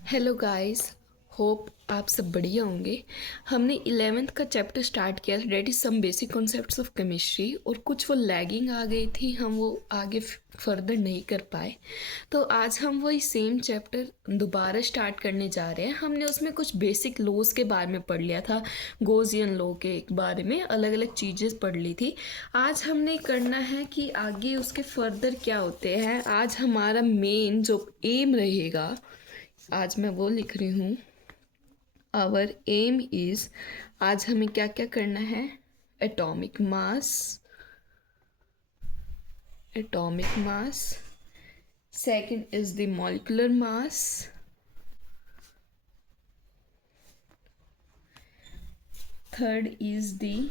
Hello guys, hope आप सब बढ़िया होंगे। हमने 11th का चैप्टर स्टार्ट किया, that is some basic concepts of chemistry, और कुछ वो लैगिंग आ गई थी, हम वो आगे फर्दर नहीं कर पाए। तो आज हम वही सेम चैप्टर दोबारा स्टार्ट करने जा रहे हैं। हमने उसमें कुछ बेसिक लॉज के बारे में पढ़ लिया था, गोजियन लॉ के बारे में अलग अलग चीज़ें पढ़ ली थी। आज हमने करना है कि आगे उसके फर्दर क्या होते हैं। आज हमारा मेन जो एम रहेगा, आज मैं वो लिख रही हूँ, आवर एम इज़, आज हमें क्या क्या करना है। Atomic mass, atomic mass, second is the molecular mass, third is the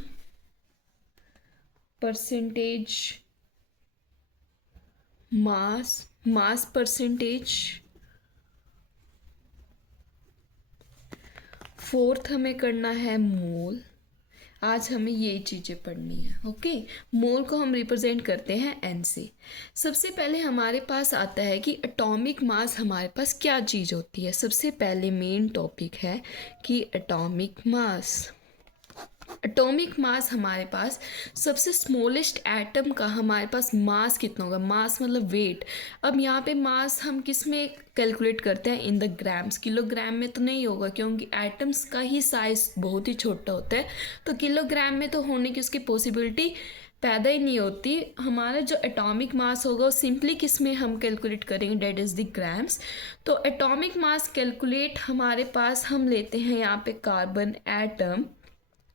percentage mass percentage, fourth हमें करना है मोल। आज हमें ये चीज़ें पढ़नी है। ओके, मोल को हम रिप्रेजेंट करते हैं एन से। सबसे पहले हमारे पास आता है कि एटॉमिक मास हमारे पास क्या चीज़ होती है। सबसे पहले मेन टॉपिक है कि एटॉमिक मास। एटॉमिक मास हमारे पास सबसे स्मॉलेस्ट एटम का हमारे पास मास कितना होगा। मास मतलब वेट। अब यहाँ पे मास हम किस में कैलकुलेट करते हैं, इन द ग्राम्स। किलोग्राम में तो नहीं होगा क्योंकि एटम्स का ही साइज बहुत ही छोटा होता है, तो किलोग्राम में तो होने की उसकी पॉसिबिलिटी पैदा ही नहीं होती। हमारा जो एटॉमिक मास होगा वो सिंपली किस में हम कैलकुलेट करेंगे, डेट इज़ द ग्राम्स। तो एटॉमिक मास कैलकुलेट हमारे पास हम लेते हैं यहाँ पे कार्बन एटम।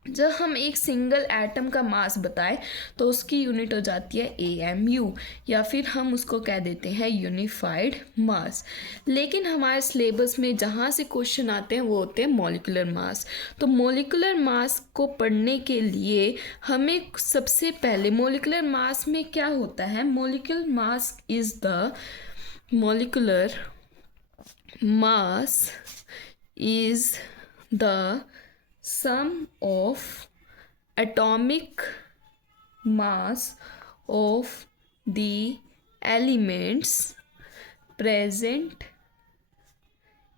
जब हम एक सिंगल एटम का मास बताएं तो उसकी यूनिट हो जाती है AMU, या फिर हम उसको कह देते हैं यूनिफाइड मास। लेकिन हमारे सिलेबस में जहाँ से क्वेश्चन आते हैं वो होते हैं मॉलिक्यूलर मास। तो मॉलिक्यूलर मास को पढ़ने के लिए हमें सबसे पहले मॉलिक्यूलर मास में क्या होता है। Molecular mass is the molecular mass is the sum of atomic mass of the elements present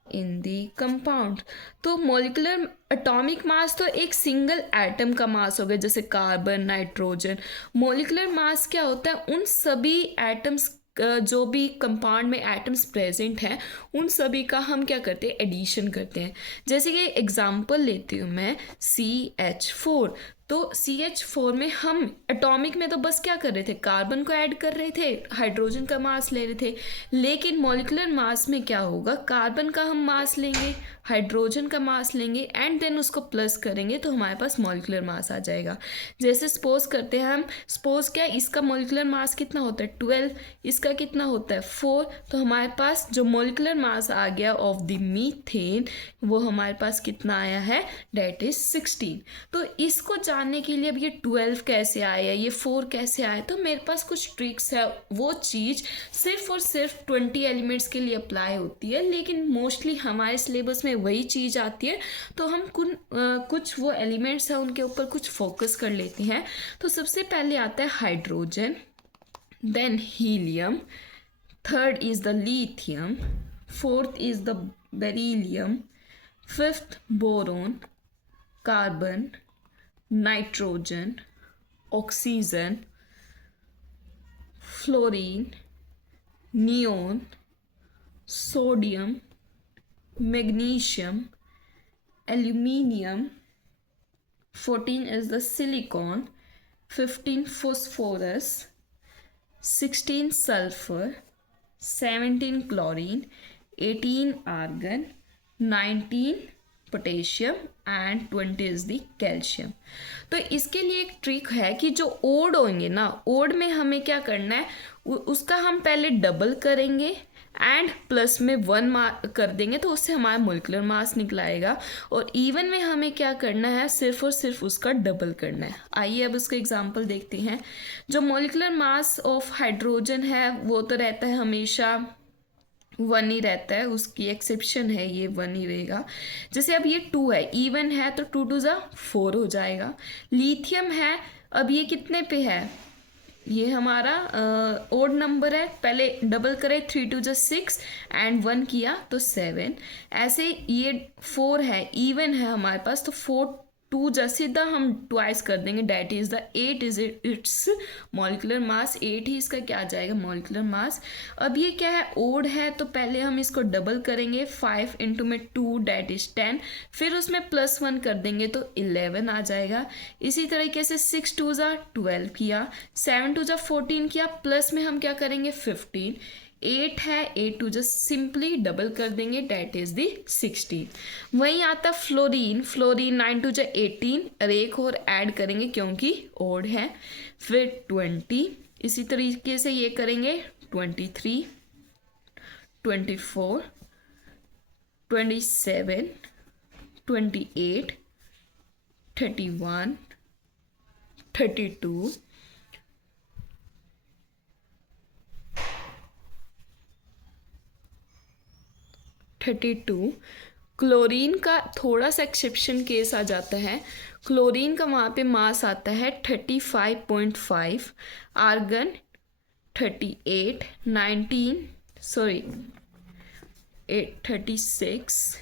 in the compound. तो मॉलिकुलर एटॉमिक मास तो एक सिंगल एटम का मास हो गया, जैसे कार्बन, नाइट्रोजन। मॉलिकुलर मास क्या होता है, उन सभी एटम्स जो भी कंपाउंड में एटम्स प्रेजेंट हैं उन सभी का हम क्या करते हैं, एडिशन करते हैं। जैसे कि एग्जांपल लेती हूँ मैं, CH4। तो CH4 में हम एटॉमिक में तो बस क्या कर रहे थे, कार्बन को ऐड कर रहे थे, हाइड्रोजन का मास ले रहे थे। लेकिन मॉलिकुलर मास में क्या होगा, कार्बन का हम मास लेंगे, हाइड्रोजन का मास लेंगे, एंड देन उसको प्लस करेंगे तो हमारे पास मॉलिकुलर मास आ जाएगा। जैसे सपोज करते हैं हम, सपोज क्या, इसका मॉलिकुलर मास कितना होता है 12, इसका कितना होता है 4। तो हमारे पास जो मॉलिकुलर मास आ गया ऑफ द मीथेन वो हमारे पास कितना आया है, डेट इज 16। तो इसको जानने के लिए अब ये 12 कैसे आया, ये 4 कैसे आया, तो मेरे पास कुछ ट्रिक्स है। वो चीज़ सिर्फ और सिर्फ 20 एलिमेंट्स के लिए अप्लाई होती है, लेकिन मोस्टली हमारे सिलेबस में वही चीज़ आती है। तो हम कुछ वो एलिमेंट्स हैं उनके ऊपर कुछ फोकस कर लेते हैं। तो सबसे पहले आता है hydrogen, then helium, third is the lithium, fourth is the beryllium, fifth boron, carbon, nitrogen, oxygen, fluorine, neon, sodium, magnesium, aluminium. 14 is the silicon, 15 phosphorus, 16 sulfur, 17 chlorine, 18 argon, 19 potassium and 20 is the calcium. तो इसके लिए एक trick है कि जो odd होंगे ना, odd में हमें क्या करना है, उसका हम पहले डबल करेंगे एंड प्लस में 1 कर देंगे तो उससे हमारा मोलिकुलर मास निकलाएगा। और इवन में हमें क्या करना है, सिर्फ और सिर्फ उसका डबल करना है। आइए अब उसका एग्जांपल देखते हैं। जो मोलिकुलर मास ऑफ हाइड्रोजन है वो तो रहता है हमेशा 1 ही रहता है, उसकी एक्सेप्शन है, ये 1 ही रहेगा। जैसे अब ये 2 है, इवन है तो 2 2 ज़ा 4 हो जाएगा। लिथियम है, अब ये कितने पे है, ये हमारा ओड नंबर है, पहले डबल करें 3 2 6 एंड 1 किया तो 7। ऐसे ये 4 है, इवन है हमारे पास, तो 4 2 सीधा हम ट्वाइस कर देंगे, that is the 8 is it's molecular mass. 8 ही इसका क्या आ जाएगा, मॉलिकुलर मास। अब ये क्या है, ओड है, तो पहले हम इसको डबल करेंगे, 5 इंटू में 2 डैट इज 10, फिर उसमें +1 कर देंगे तो 11 आ जाएगा। इसी तरीके से 6 2 12 किया, 7 2 14 किया, प्लस में हम क्या करेंगे 15, 8 है, 8 2 सिंपली डबल कर देंगे, डैट इज दी 16। वहीं आता फ्लोरीन, 9 2 18, और एक और ऐड करेंगे क्योंकि ओड है, फिर 20, इसी तरीके से ये करेंगे 23 24 27 28 31 32 32। क्लोरीन का थोड़ा सा एक्सेप्शन केस आ जाता है, क्लोरीन का वहाँ पे मास आता है 35.5, आर्गन 38, 36,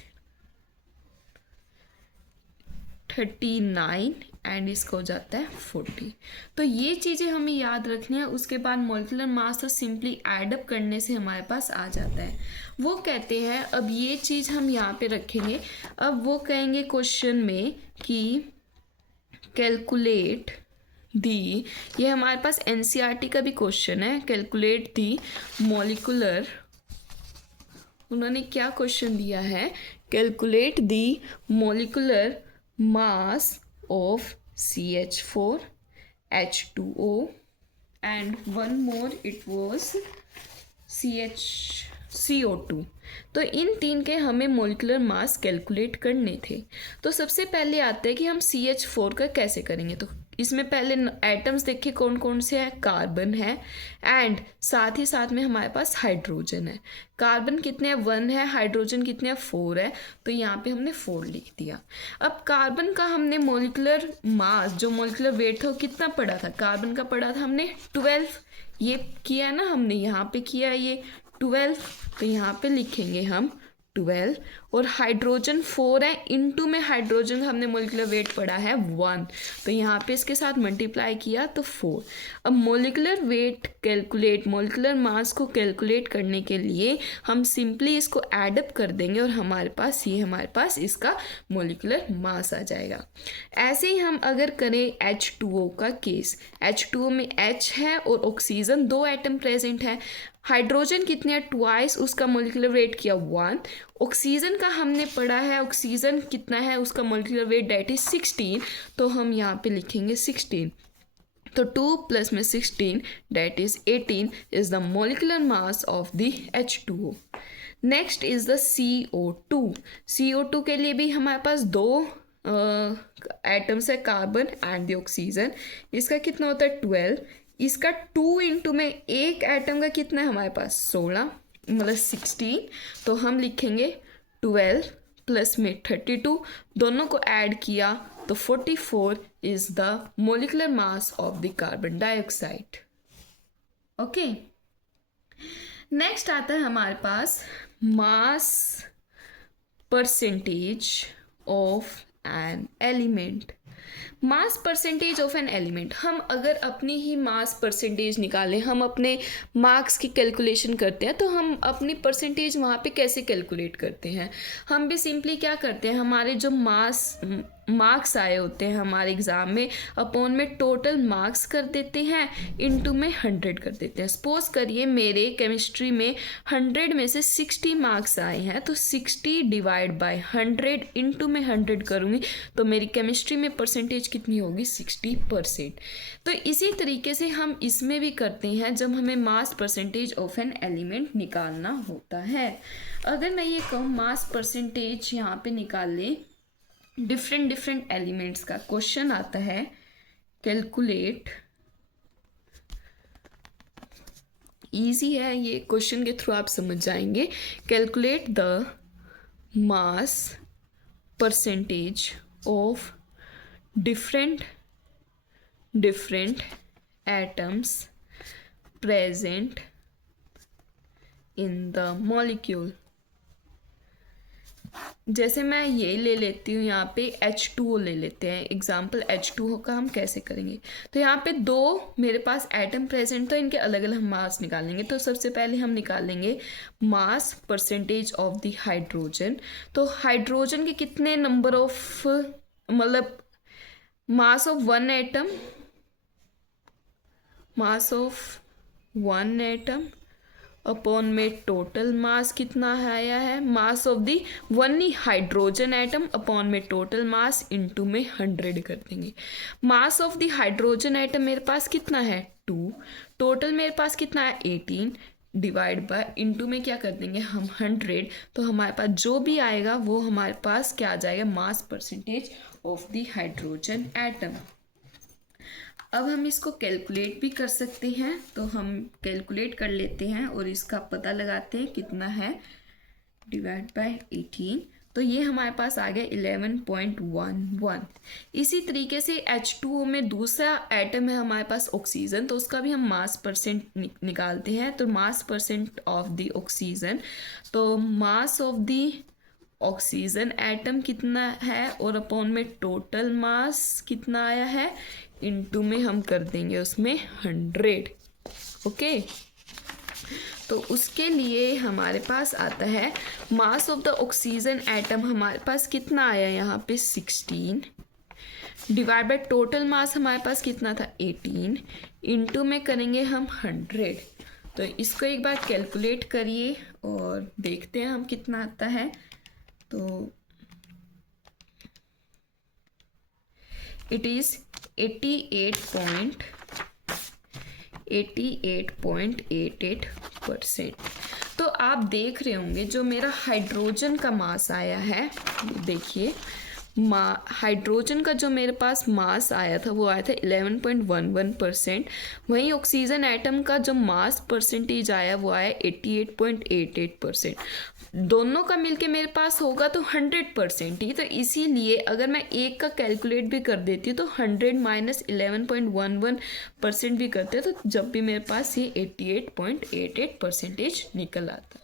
39 एंड इसका हो जाता है 40। तो ये चीज़ें हमें याद रखनी है। उसके बाद मॉलिक्यूलर मास तो सिंपली एडअप करने से हमारे पास आ जाता है। वो कहते हैं, अब ये चीज़ हम यहाँ पे रखेंगे, अब वो कहेंगे क्वेश्चन में कि कैलकुलेट दी, ये हमारे पास एनसीईआरटी का भी क्वेश्चन है, कैलकुलेट दी मॉलिक्यूलर, उन्होंने क्या क्वेश्चन दिया है, calculate the molecular mass of CH4, H2O and one more it was CO2। तो इन तीन के हमें मोलिकुलर मास कैलकुलेट करने थे। तो सबसे पहले आता है कि हम CH4 का कैसे करेंगे। तो इसमें पहले एटम्स देखे कौन कौन से हैं, कार्बन है एंड साथ ही साथ में हमारे पास हाइड्रोजन है। कार्बन कितने हैं, 1 है, हाइड्रोजन कितने हैं, 4 है, तो यहाँ पे हमने 4 लिख दिया। अब कार्बन का हमने मोलिकुलर मास, जो मोलिकुलर वेट था वो कितना पड़ा था, कार्बन का पड़ा था हमने 12, ये किया ना हमने, यहाँ पे किया ये 12, तो यहाँ पे लिखेंगे हम 12। और हाइड्रोजन 4 है, इनटू में हाइड्रोजन का हमने मोलिकुलर वेट पड़ा है 1, तो यहाँ पे इसके साथ मल्टीप्लाई किया तो 4। अब molecular weight calculate, molecular mass को कैलकुलेट करने के लिए हम सिंपली इसको एडअप कर देंगे और हमारे पास इसका मोलिकुलर मास आ जाएगा। ऐसे ही हम अगर करें H2O का केस, H2O में H है और ऑक्सीजन 2 एटम प्रेजेंट है, हाइड्रोजन कितने हैं, ट्वाइस, उसका मोलिकुलर वेट किया 1, ऑक्सीजन का हमने पढ़ा है, ऑक्सीजन कितना है, उसका मोलिकुलर वेट डेट इज 16, तो हम यहाँ पे लिखेंगे 16, तो 2 प्लस में 16 that is 18 is the molecular mass of the H2O। Next is the CO2। CO2 के लिए भी हमारे पास 2 एटम्स है, कार्बन एंड द ऑक्सीजन, इसका कितना होता है 12, इसका 2 इंटू में एक एटम का कितना है हमारे पास 16, मतलब 16, तो हम लिखेंगे 12 प्लस में 32, दोनों को ऐड किया तो 44 is the molecular mass of the carbon dioxide. Okay, next आता है हमारे पास mass percentage of an element. Mass percentage of an element, हम अगर अपनी ही मास परसेंटेज निकालें, हम अपने मार्क्स की कैलकुलेशन करते हैं, तो हम अपनी परसेंटेज वहाँ पे कैसे कैलकुलेट करते हैं, हम भी सिंपली क्या करते हैं, हमारे जो मार्क्स आए होते हैं हमारे एग्ज़ाम में, अपॉन में टोटल मार्क्स कर देते हैं, इनटू में 100 कर देते हैं। सपोज करिए मेरे केमिस्ट्री में 100 में से 60 मार्क्स आए हैं, तो 60 डिवाइड बाय 100 इनटू में 100 करूँगी तो मेरी केमिस्ट्री में परसेंटेज कितनी होगी, 60%। तो इसी तरीके से हम इसमें भी करते हैं जब हमें मास परसेंटेज ऑफ एन एलिमेंट निकालना होता है। अगर मैं ये कहूँ मास परसेंटेज यहाँ पे निकाल लें डिफरेंट एलिमेंट्स का, क्वेश्चन आता है कैलकुलेट, इजी है ये, क्वेश्चन के थ्रू आप समझ जाएंगे, calculate the mass percentage of different atoms present in the molecule। जैसे मैं ये ले लेती हूँ, यहाँ पे H2O ले लेते हैं एग्जाम्पल। H2O का हम कैसे करेंगे, तो यहाँ पे दो मेरे पास एटम प्रेजेंट, तो इनके अलग अलग मास निकालेंगे। तो सबसे पहले हम निकालेंगे मास परसेंटेज ऑफ द हाइड्रोजन। तो हाइड्रोजन के कितने नंबर ऑफ, मतलब mass of one atom, mass of one atom upon में टोटल मास कितना आया है, mass of the one he hydrogen atom upon में टोटल मास इनटू में 100 कर देंगे। Mass of the hydrogen atom मेरे पास कितना है 2, टोटल मेरे पास कितना है 18, डिवाइड बाय इनटू में क्या कर देंगे हम 100। तो हमारे पास जो भी आएगा वो हमारे पास क्या आ जाएगा, मास percentage of the hydrogen atom. अब हम इसको कैलकुलेट भी कर सकते हैं, तो हम कैलकुलेट कर लेते हैं और इसका पता लगाते हैं कितना है, डिवाइड बाय 18। तो ये हमारे पास आ गया 11.11। इसी तरीके से H2O में दूसरा एटम है हमारे पास ऑक्सीजन, तो उसका भी हम मास परसेंट निकालते हैं। तो mass percent of the oxygen, तो mass of the oxygen atom कितना है और अपॉन में टोटल मास कितना आया है, इनटू में हम कर देंगे उसमें 100। ओके, तो उसके लिए हमारे पास आता है मास ऑफ द ऑक्सीजन एटम हमारे पास कितना आया यहाँ पे 16, डिवाइड बाय टोटल मास हमारे पास कितना था 18, इनटू में करेंगे हम 100। तो इसको एक बार कैलकुलेट करिए और देखते हैं हम कितना आता है। तो इट इज़ 88.88% तो आप देख रहे होंगे जो मेरा हाइड्रोजन का मास आया है, देखिए हाइड्रोजन का जो मेरे पास मास आया था वो आया था 11.11%। वहीं ऑक्सीजन एटम का जो मास परसेंटेज आया वो आया 88.88%। दोनों का मिलके मेरे पास होगा तो 100% ही। तो इसीलिए अगर मैं एक का कैलकुलेट भी कर देती हूँ तो 100 माइनस 11.11% भी करते हैं, तो जब भी मेरे पास ये 88.88% निकल आता है।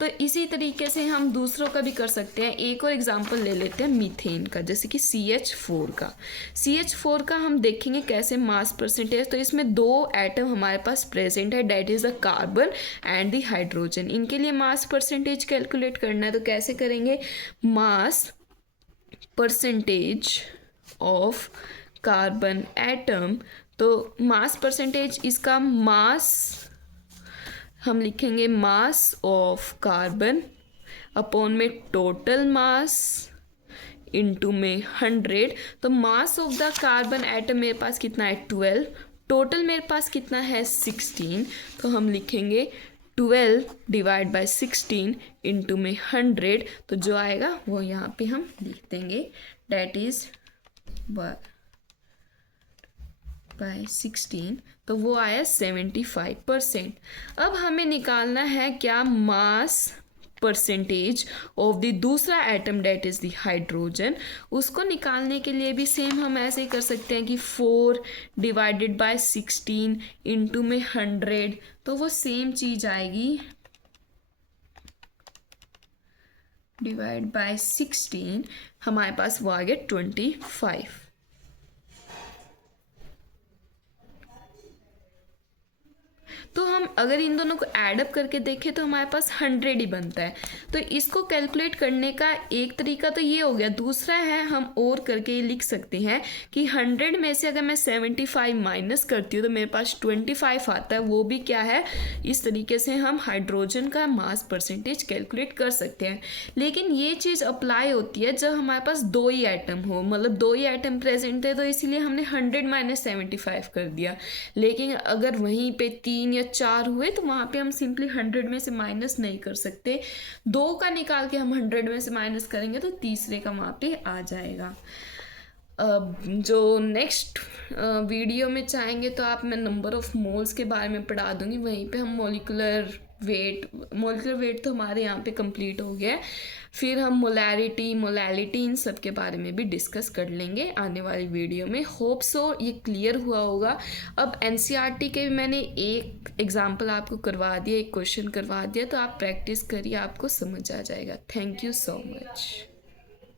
तो इसी तरीके से हम दूसरों का भी कर सकते हैं। एक और एग्जांपल ले लेते हैं मीथेन का, जैसे कि CH4 का। CH4 का हम देखेंगे कैसे मास परसेंटेज। तो इसमें दो एटम हमारे पास प्रेजेंट है, that is the carbon and the hydrogen. इनके लिए मास परसेंटेज कैलकुलेट करना है, तो कैसे करेंगे, मास परसेंटेज ऑफ कार्बन एटम। तो मास परसेंटेज, इसका मास हम लिखेंगे मास ऑफ कार्बन अपॉन में टोटल मास इनटू में 100। तो mass of the carbon atom मेरे पास कितना है 12, टोटल मेरे पास कितना है 16। तो हम लिखेंगे 12 डिवाइड बाय 16 इनटू में 100। तो जो आएगा वो यहाँ पे हम लिख देंगे, डेट इज बाय 16। तो वो आया 75%। अब हमें निकालना है क्या, मास परसेंटेज ऑफ द दूसरा atom that is the hydrogen. उसको निकालने के लिए भी सेम हम ऐसे ही कर सकते हैं कि 4 डिवाइडेड बाय 16 इनटू में 100। तो वो सेम चीज़ आएगी, डिवाइड बाय 16 हमारे पास वो आ गया 25। तो हम अगर इन दोनों को ऐडअप करके देखें तो हमारे पास 100 ही बनता है। तो इसको कैलकुलेट करने का एक तरीका तो ये हो गया। दूसरा है, हम और करके ये लिख सकते हैं कि 100 में से अगर मैं 75 माइनस करती हूँ तो मेरे पास 25 आता है। वो भी क्या है, इस तरीके से हम हाइड्रोजन का मास परसेंटेज कैलकुलेट कर सकते हैं। लेकिन ये चीज़ अप्लाई होती है जब हमारे पास दो ही आइटम हो, मतलब दो ही आइटम प्रेजेंट है, तो इसीलिए हमने 100 माइनस 75 कर दिया। लेकिन अगर वहीं पे 3 या 4 हुए तो वहाँ पे हम सिंपली 100 में से माइनस नहीं कर सकते। 2 का निकाल के हम 100 में से माइनस करेंगे तो तीसरे का वहाँ पे आ जाएगा। जो नेक्स्ट वीडियो में चाहेंगे तो आप मैं नंबर ऑफ मोल्स के बारे में पढ़ा दूंगी, वहीं पे हम मॉलिक्यूलर वेट, मोलिकुलर वेट तो हमारे यहाँ पे कंप्लीट हो गया है। फिर हम मोलैलिटी इन सब के बारे में भी डिस्कस कर लेंगे आने वाली वीडियो में। होप सो ये क्लियर हुआ होगा। अब एनसीईआरटी के मैंने एक एग्जाम्पल आपको करवा दिया, एक क्वेश्चन करवा दिया, तो आप प्रैक्टिस करिए, आपको समझ आ जाएगा। Thank you so much.